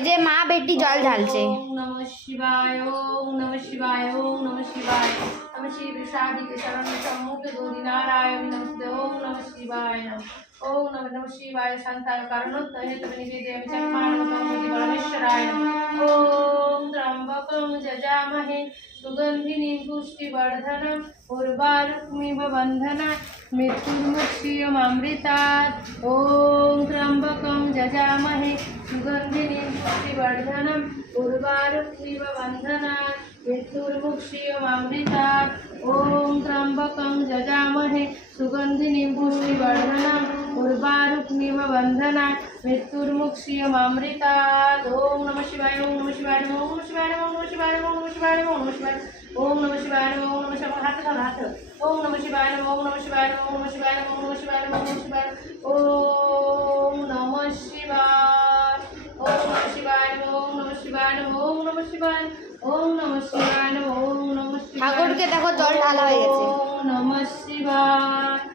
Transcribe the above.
ওই যে মা বেটি জল ঢালছে। ওম নমঃ শিবায়, ওম নমঃ শিবায়, ওম নমঃ শিবায়। নমঃ শিব সাদিকে শরণ সম্মুখ গৌরী নারায়ণ নমস্তে। ওম নমঃ শিবায় নমঃ। ওম নমঃ শিবায় শান্তায় কারণোত্তর হেতু নিবেদয়ামি চক্মানং তমোতি পরমেশ্বরায় নমঃ। ওম ত্র্যম্বকং যজামহে সুগন্ধিনীং পুষ্টিবর্ধনং উর্বারুকমিব বন্ধনাৎ মৃত্যুর্मुक्षीयमामृतात्। ओम त्र्यंबकं जजामहे सुगन्धिनीं पुष्टिवर्धनम् उर्वारुकमिव बन्धनात् मृत्युर्मुक्षीयमामृतात्। ओम त्र्यंबकं जजामहे सुगन्धिनीं पुष्टिवर्धनम् उर्वारुकमिव बन्धनात् मृत्युर्मुक्षीयमामृतात्। ओम नमः शिवाय, ओम नमः शिवाय, ओम नमः शिवाय, ओम नमः शिवाय, ओम नमः शिवाय, ओम नमः शिवाय, ओम नमः शिवाय, ओम नमः शिवाय। हाथ का हाथ। ओम नमः शिवाय, ओम नमः शिवाय, ओम नमः शिवाय, ओम नमः शिवाय, ओम नमः शिवाय। ओम नमः शिवाय, ओम नमः शिवाय, ओम नमः शिवाय, ओम नमः शिवाय, ओम नमः शिवाय, ओम नमः शिवाय। ঠাকুরকে দেখো জল ঢালা হয়ে গেছে। ओम नमः शिवाय।